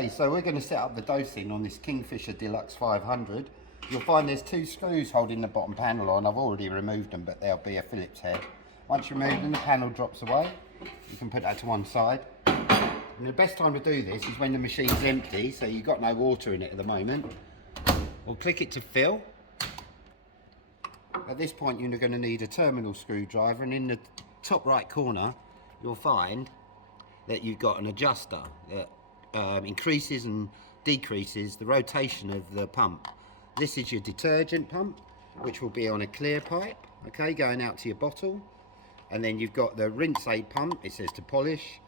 Okay, so we're going to set up the dosing on this Kingfisher Deluxe 500. You'll find there's two screws holding the bottom panel on. I've already removed them, but there'll be a Phillips head. Once you remove them, the panel drops away. You can put that to one side. And the best time to do this is when the machine's empty, so you've got no water in it at the moment. We'll click it to fill. At this point, you're going to need a terminal screwdriver, and in the top right corner, you'll find that you've got an adjuster that increases and decreases the rotation of the pump. This is your detergent pump, which will be on a clear pipe, okay, going out to your bottle. And then you've got the rinse aid pump, it says to polish,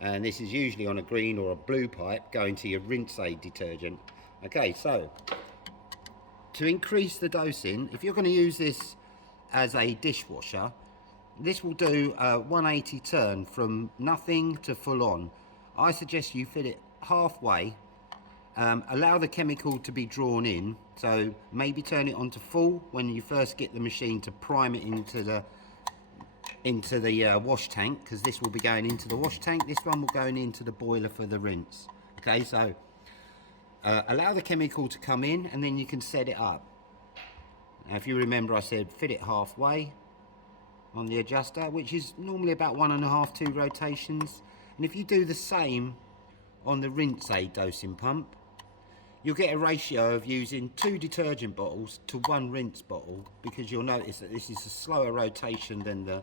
and this is usually on a green or a blue pipe going to your rinse aid detergent. Okay, so to increase the dosing, if you're going to use this as a dishwasher, this will do a 180 turn from nothing to full on. I suggest you fit it halfway, allow the chemical to be drawn in, so maybe turn it on to full when you first get the machine to prime it into the wash tank, because this will be going into the wash tank. This one will go into the boiler for the rinse. Okay, so allow the chemical to come in and then you can set it up. Now, if you remember, I said fit it halfway on the adjuster, which is normally about 1.5 to 2 rotations. And if you do the same on the rinse aid dosing pump, you'll get a ratio of using 2 detergent bottles to 1 rinse bottle, because you'll notice that this is a slower rotation than the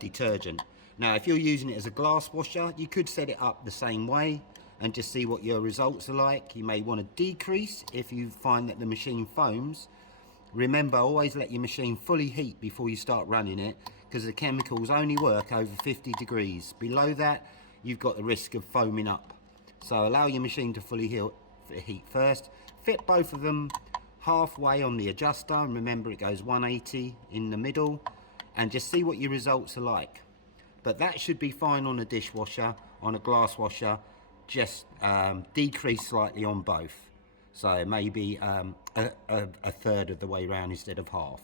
detergent. Now, if you're using it as a glass washer, you could set it up the same way and just see what your results are like. You may want to decrease if you find that the machine foams. Remember, always let your machine fully heat before you start running it, because the chemicals only work over 50 degrees. Below that, you've got the risk of foaming up. So allow your machine to fully heat first. Fit both of them halfway on the adjuster, and remember it goes 180 in the middle, and just see what your results are like. But that should be fine on a dishwasher. On a glass washer, just decrease slightly on both. So maybe a third of the way around instead of half,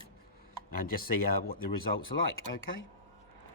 and just see what the results are like. Okay.